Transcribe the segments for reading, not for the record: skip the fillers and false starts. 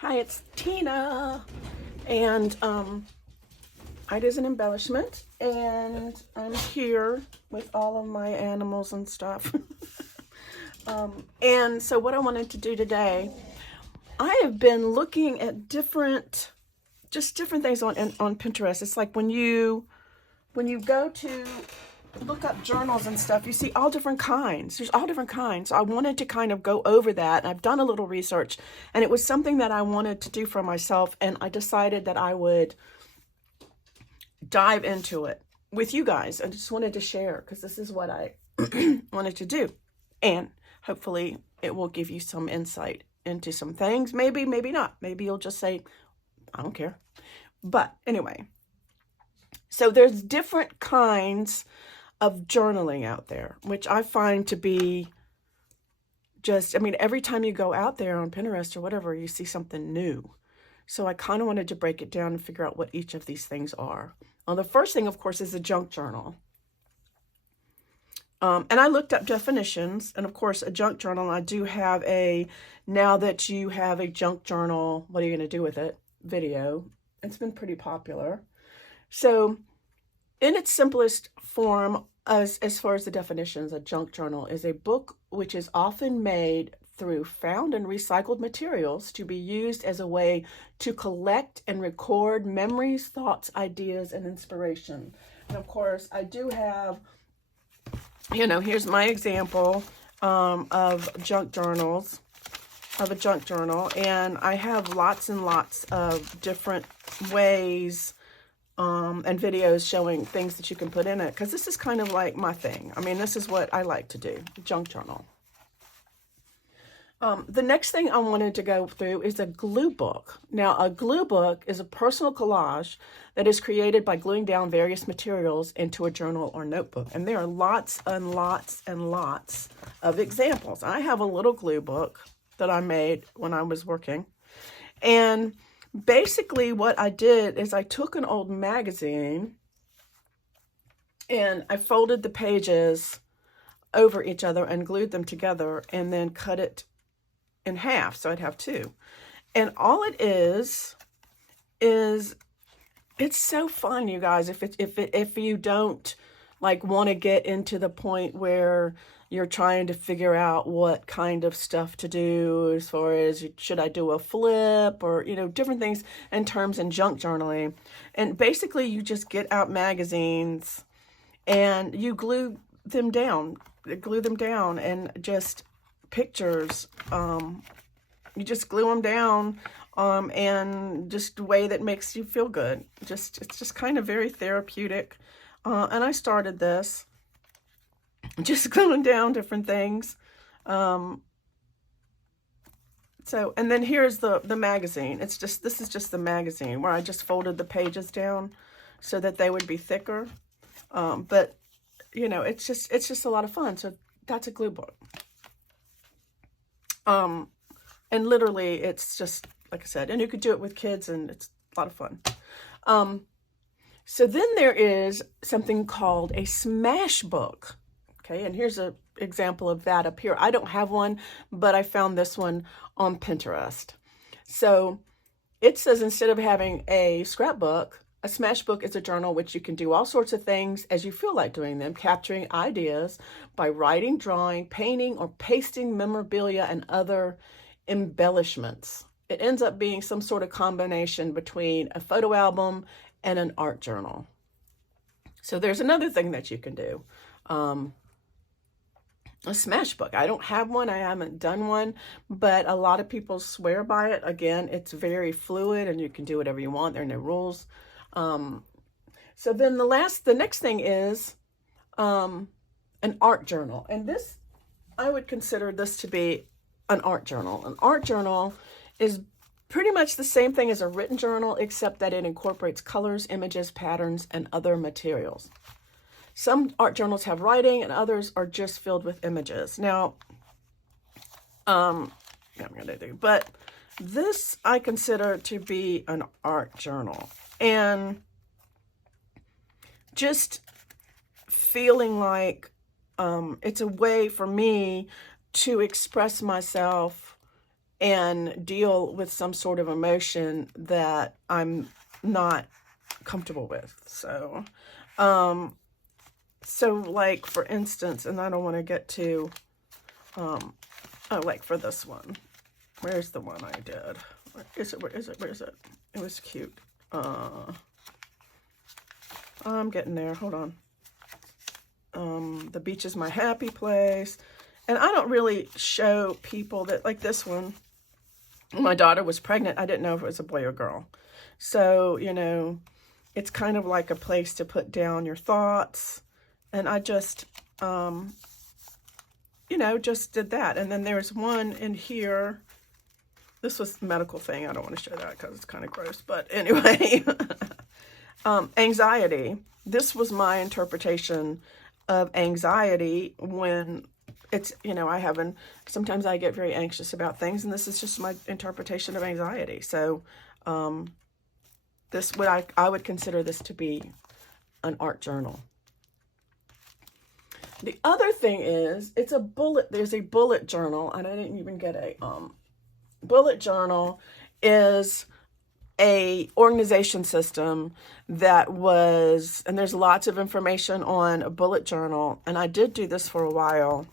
Hi, it's Tina, and it is an embellishment, and I'm here with all of my animals and stuff. And so what I wanted to do today, I have been looking at just different things on Pinterest. It's like when you go to look up journals and stuff, you see all different kinds. There's all different kinds. So I wanted to kind of go over that. I've done a little research, and it was something that I wanted to do for myself, and I decided that I would dive into it with you guys. I just wanted to share because this is what I wanted to do. And hopefully it will give you some insight into some things. Maybe, maybe not. Maybe you'll just say, I don't care. But anyway, so there's different kinds of journaling out there, which I find to be every time you go out there on Pinterest or whatever, you see something new. So I kind of wanted to break it down and figure out what each of these things are. Well, the first thing, of course, is a junk journal. And I looked up definitions, and of course, a junk journal, I do have now that you have a junk journal, what are you going to do with it? Video. It's been pretty popular. So in its simplest form, as far as the definitions, a junk journal is a book which is often made through found and recycled materials to be used as a way to collect and record memories, thoughts, ideas, and inspiration. And of course, I do have, here's my example of junk journals, of a junk journal, and I have lots and lots of different ways and videos showing things that you can put in it, because this is kind of like my thing. I mean, this is what I like to do, junk journal. The next thing I wanted to go through is a glue book. Now, a glue book is a personal collage that is created by gluing down various materials into a journal or notebook. And there are lots and lots and lots of examples. I have a little glue book that I made when I was working. And basically what I did is I took an old magazine and I folded the pages over each other and glued them together and then cut it in half, so I'd have two. And all it is it's so fun, you guys. If you don't want to get into the point where you're trying to figure out what kind of stuff to do as far as should I do a flip or different things in terms in junk journaling. And basically you just get out magazines and you glue them down and just pictures. You just glue them down and just a way that makes you feel good. It's just kind of very therapeutic. And I started this just gluing down different things. And then here's the magazine. This is just the magazine where I just folded the pages down so that they would be thicker. But it's just a lot of fun. So that's a glue book. And literally it's just, like I said, and you could do it with kids and it's a lot of fun. So then there is something called a smash book. Okay, and here's an example of that up here. I don't have one, but I found this one on Pinterest. So it says instead of having a scrapbook, a smash book is a journal which you can do all sorts of things as you feel like doing them, capturing ideas by writing, drawing, painting, or pasting memorabilia and other embellishments. It ends up being some sort of combination between a photo album and an art journal. So there's another thing that you can do. A smash book. I don't have one. I haven't done one, but a lot of people swear by it. Again, it's very fluid and you can do whatever you want. There are no rules. So then the next thing is an art journal. And this, I would consider this to be an art journal. An art journal is pretty much the same thing as a written journal, except that it incorporates colors, images, patterns, and other materials. Some art journals have writing and others are just filled with images. Now, but this I consider to be an art journal. And just feeling like it's a way for me to express myself and deal with some sort of emotion that I'm not comfortable with. So, like for instance, and I don't want to get to, oh, like for this one, where's the one I did? Where is it? Where is it? Where is it? It was cute. I'm getting there. Hold on. The beach is my happy place. And I don't really show people that, like this one, when my daughter was pregnant, I didn't know if it was a boy or girl. So, you know, it's kind of like a place to put down your thoughts. And I just, you know, just did that. And then there's one in here. This was a medical thing. I don't want to show that because it's kind of gross. But anyway, anxiety. This was my interpretation of anxiety when it's, you know, sometimes I get very anxious about things, and this is just my interpretation of anxiety. So this, I would consider this to be an art journal. The other thing is, there's a bullet journal, and I didn't even get a, bullet journal is a organization system that was, and there's lots of information on a bullet journal, and I did do this for a while,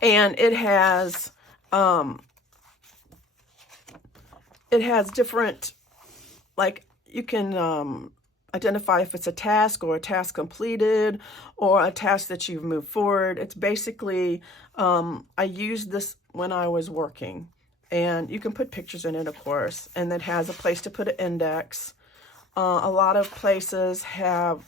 and it has different, like, you can identify if it's a task or a task completed or a task that you've moved forward. It's basically, I used this when I was working, and you can put pictures in it, of course, and it has a place to put an index. A lot of places have,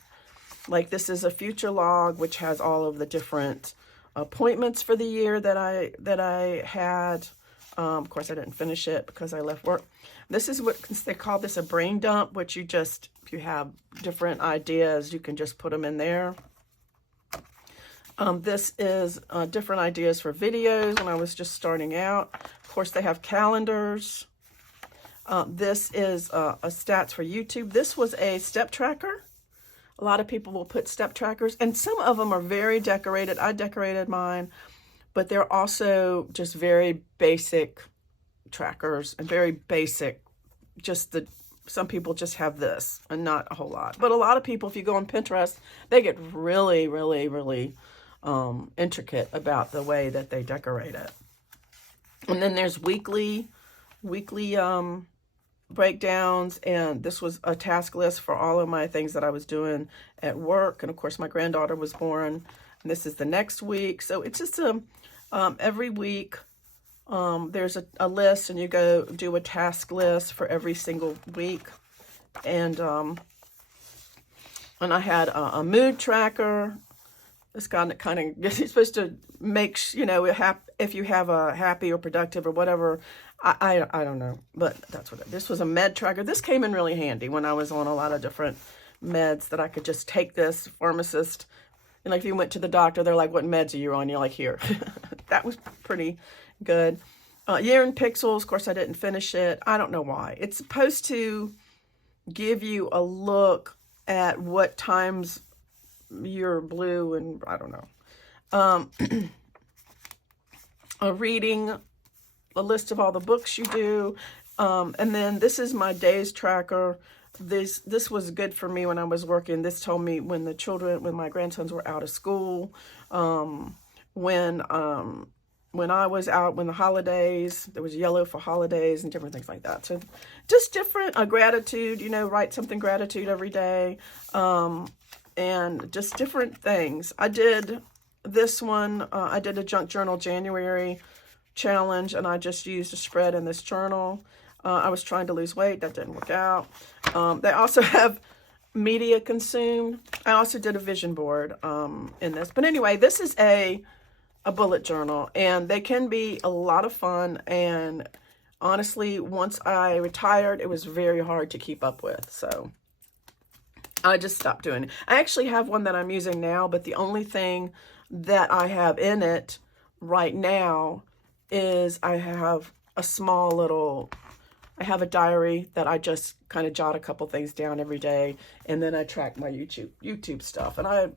like, this is a future log, which has all of the different appointments for the year that I had. Of course, I didn't finish it because I left work. This is what they call this a brain dump, which you just, if you have different ideas, you can just put them in there. This is different ideas for videos when I was just starting out. Of course, they have calendars. This is a stats for YouTube. This was a step tracker. A lot of people will put step trackers, and some of them are very decorated. I decorated mine, but they're also just very basic trackers and very basic. Some people just have this and not a whole lot. But a lot of people, if you go on Pinterest, they get really, really, really intricate about the way that they decorate it. And then there's weekly breakdowns, and this was a task list for all of my things that I was doing at work. And of course, my granddaughter was born, and this is the next week. So it's just every week there's a list, and you go do a task list for every single week. And I had a mood tracker. This kind of, you're supposed to make, you know, if you have a happy or productive or whatever. I don't know, but that's what this was, a med tracker. This came in really handy when I was on a lot of different meds, that I could just take this pharmacist. And like, if you went to the doctor, they're like, what meds are you on? You're like, here. That was pretty good. Year in Pixels. Of course, I didn't finish it. I don't know why. It's supposed to give you a look at what times you're blue, and I don't know. A reading, a list of all the books you do. And then this is my days tracker. This was good for me when I was working. This told me when my grandsons were out of school, when I was out, when the holidays, there was yellow for holidays and different things like that. So just different, gratitude, you know, write something gratitude every day, and just different things. I did this one, I did a junk journal January challenge, and I just used a spread in this journal. I was trying to lose weight. That didn't work out. They also have media consumed. I also did a vision board in this. But anyway, this is a bullet journal, and they can be a lot of fun. And honestly, once I retired, it was very hard to keep up with. So I just stopped doing it. I actually have one that I'm using now, but the only thing that I have in it right now is I have a I have a diary that I just kind of jot a couple things down every day, and then I track my YouTube stuff. And I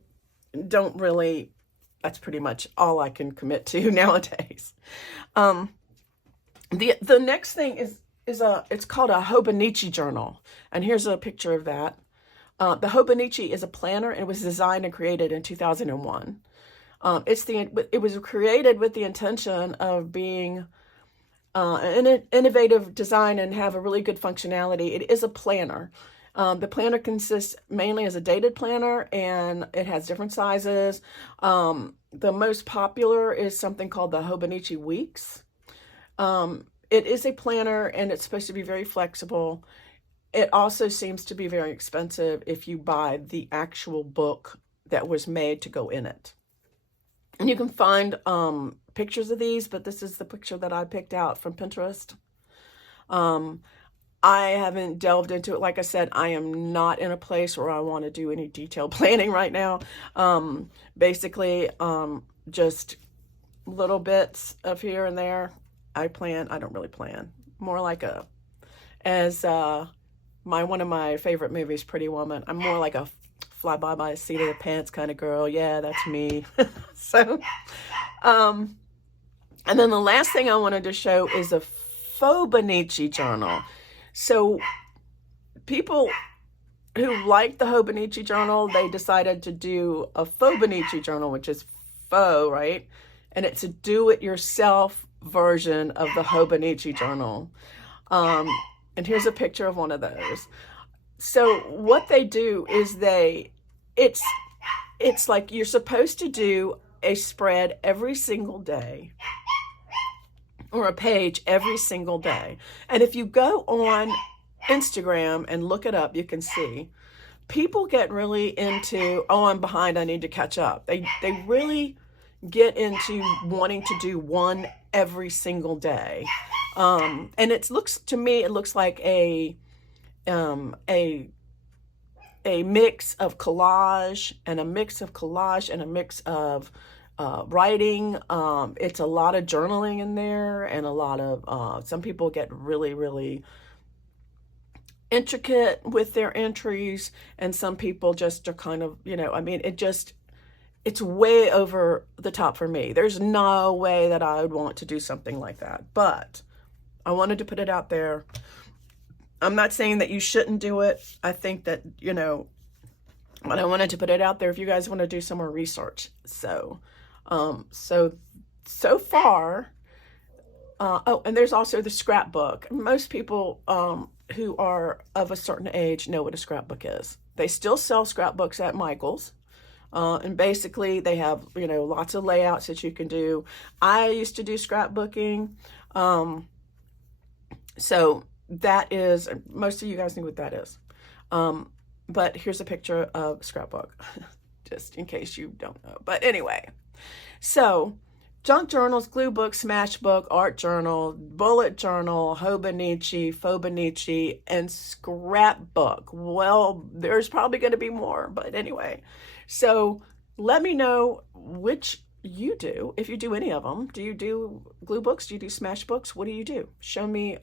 don't really, that's pretty much all I can commit to nowadays. The next thing is it's called a Hobonichi journal, and here's a picture of that. The Hobonichi is a planner, and it was designed and created in 2001. It was created with the intention of being an innovative design and have a really good functionality. It is a planner. The planner consists mainly as a dated planner, and it has different sizes. The most popular is something called the Hobonichi Weeks. It is a planner, and it's supposed to be very flexible. It also seems to be very expensive if you buy the actual book that was made to go in it. And you can find pictures of these, but this is the picture that I picked out from Pinterest. I haven't delved into it. Like I said, I am not in a place where I want to do any detailed planning right now. Basically, just little bits of here and there. I don't really plan. More like one of my favorite movies, Pretty Woman. I'm more like a fly by the seat of the pants kind of girl. Yeah, that's me. So, and then the last thing I wanted to show is a Hobonichi journal. So people who like the Hobonichi journal, they decided to do a Hobonichi journal, which is faux, right? And it's a do-it-yourself version of the Hobonichi journal. And here's a picture of one of those. So what they do is it's like you're supposed to do a spread every single day, or a page every single day. And if you go on Instagram and look it up, you can see people get really into, oh, I'm behind, I need to catch up. They really get into wanting to do one every single day. And it looks like a mix of collage and a mix of writing. It's a lot of journaling in there, and a lot of, some people get really, really intricate with their entries, and some people just are kind of, I mean, it's way over the top for me. There's no way that I would want to do something like that, but I wanted to put it out there. I'm not saying that you shouldn't do it. I think that, but I wanted to put it out there if you guys want to do some more research. So far, oh, and there's also the scrapbook. Most people who are of a certain age know what a scrapbook is. They still sell scrapbooks at Michael's. And basically they have, lots of layouts that you can do. I used to do scrapbooking. So that is, most of you guys know what that is. But here's a picture of scrapbook, just in case you don't know. But anyway, so junk journals, glue book, smash book, art journal, bullet journal, Hobonichi, and scrapbook. Well, there's probably going to be more, but anyway. So let me know which you do, if you do any of them. Do you do glue books? Do you do smash books? What do you do? Show me.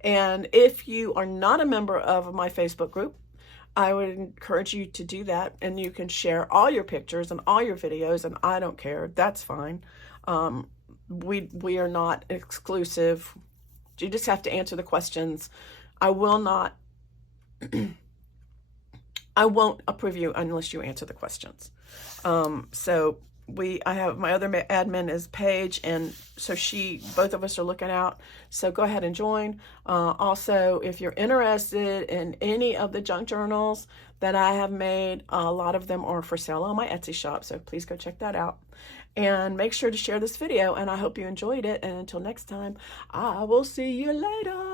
And if you are not a member of my Facebook group, I would encourage you to do that, and you can share all your pictures and all your videos, and I don't care. That's fine. We are not exclusive. You just have to answer the questions. I won't approve you unless you answer the questions. I have my other admin is Paige, and so both of us are looking out. So go ahead and join. Also, if you're interested in any of the junk journals that I have made, a lot of them are for sale on my Etsy shop. So please go check that out, and make sure to share this video. And I hope you enjoyed it. And until next time, I will see you later.